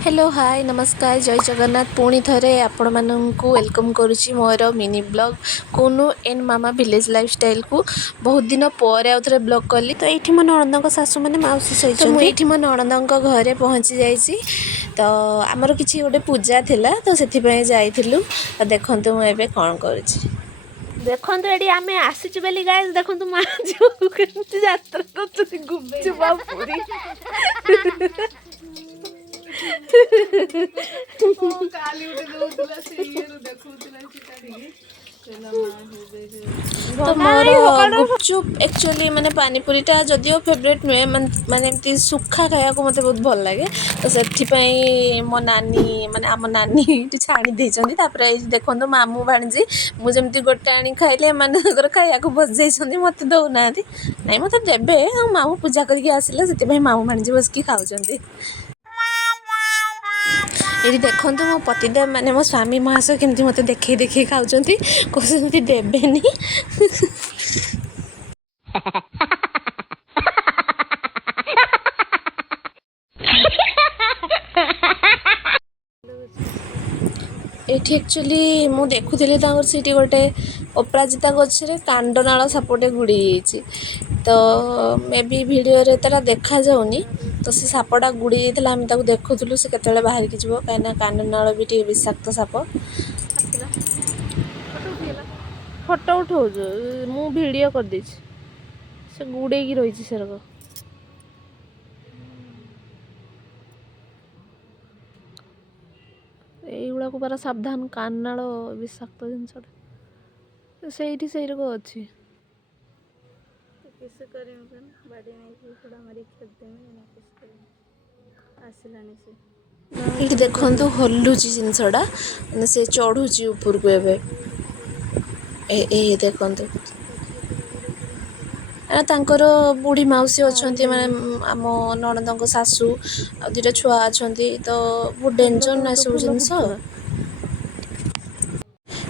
Hello hi नमस्कार जय जगन्नाथ पुणी थरे आपण मानू वेलकम करुच्ची मोर मिनी ब्लॉग कुनु एंड मामा विलेज लाइफस्टाइल को बहुत दिन पर आउ थे ब्लॉग कली तो ये मो नणंद शाशु मैंने मौसी सहित तो मुझे मो नणंद घरे पहुँची जाइए तो आमर किसी गोटे पूजा थिला तो से जाइलु तो देखु मुझे कौन करुच्ची देखो ये आम आसीचु बोली गाइस देखो माँ जो केमती यात्रा करछुती गुपचुप आ पूरी तो मोर गुपचुप एक्चुअली माने पानीपुरीटा जदिओ फेवरेट नुहे माने एमती सुखा खाया को मते बहुत भल लगे तो से मो नानी माने आम नानी छाणी देइछंदी तापर देखो मामू भाणजी मु जमती गोटे आनी खाइले माने खाया को बस जाइछंदी मते दउ नांती नाही मते देबे मामू पूजा करके आसिले सेति मामू भाणजी बस की खाउछंदी ये देखो मो पतिदेव माने मो स्वामी महाशय केमती मते देखे देखे खाउछंती कहते देबेनी एठी एक्चुअली मु देखुଥିଲି तांगर सीटी गोटे अपराजिता गछरे कांडनाळ सापटे गुड़ी जाइछि तो मे बी वीडियो रे तरा देखा जाउनी तो से सापटा गुड़ी जाइଥିଲା हम ताको देखुथुलु से केतेले बाहर की जिवो काइना कांडनाळ भी टी विषाक्त साप फोटो उठाउ मु वीडियो कर दी से गुड़े की रही सेरक এইগুলা ପୁରା ସାବଧାନ କାନାଳ ବିଷାକ୍ତ ଜିନିଷଟା ସେଇଠି ସେଇରକ ଅଛି किस करें बाड़ी नहीं कि थोड़ा हमारी खेत में ना किस करें आसिलानी से ये देखंतु हल्लुची जिनसडा माने से चढ़ुची ऊपर को एबे ए देखंतु तांकर बुढ़ी मौसी अच्छा माने आम नणंद शाशु आ दुटा छुआ अच्छा तो बहुत डेंजर ना सब जिनस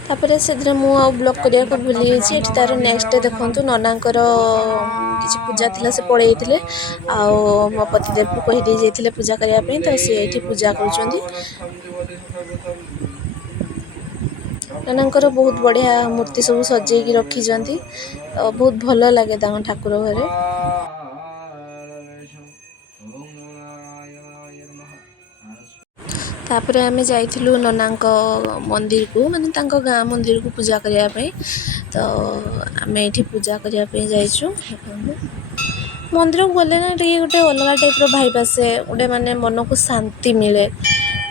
तापर से ब्लॉक करने को भूली जाइए तार नेक्स्ट देखूँ ननांकर किसी पूजा थिला से पड़े आओ मो पतिदेव को कहीदे जाइए पूजा करने तो सी ये पूजा कर ननांकर बहुत बढ़िया मूर्ति सब सजेकी रखी बहुत भल लगे ठाकुर घरे तापर आम जाइलु ननांक मंदिर को माने तांको गाँ मंदिर को पूजा करने तो आम ये पूजा करने जाइचु मंदिर को गले ना टे गोटे अलग टाइप भाइब आसे गोटे माने मन को शांति मिले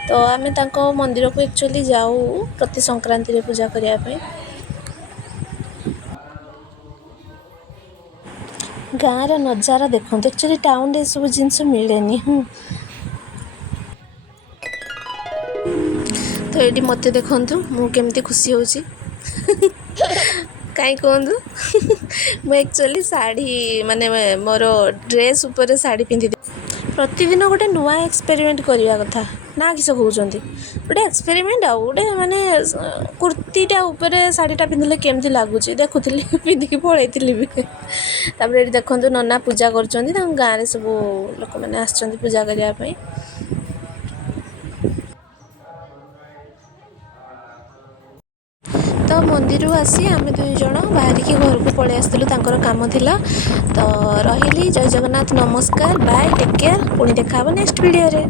तो आम तांको मंदिर को एक्चुअली जाऊ प्रति संक्रांति रे पूजा करने गाँव नजारा देखो एक्चुअली टाउन रे सब जिनस मिलेनी तो ये मत देखु मुझे खुशी होची कहीं कहतु मु एक्चुअली साड़ी माने मोर ड्रेस ऊपर साड़ी पिंधि प्रतिदिन गोटे नुआ एक्सपेरिमेंट करने कथा ना किस कहते गोटे एक्सपेरिमेंट आउ गोटे माने कुर्तीटा ऊपर शाढ़ीटा पिंधले केमती लगुच देखुली पिंधिकी पलैली भी ये देखो नना पूजा कर गाँव में सब लोक मैंने आसछंती पूजा करने तो मंदिर आसी आम दुई जन बाहर की घर को पलि आसलु काम थिला तो रही जय जगन्नाथ नमस्कार बाय टेक केयर पुणी देखा नेक्स्ट वीडियो रे।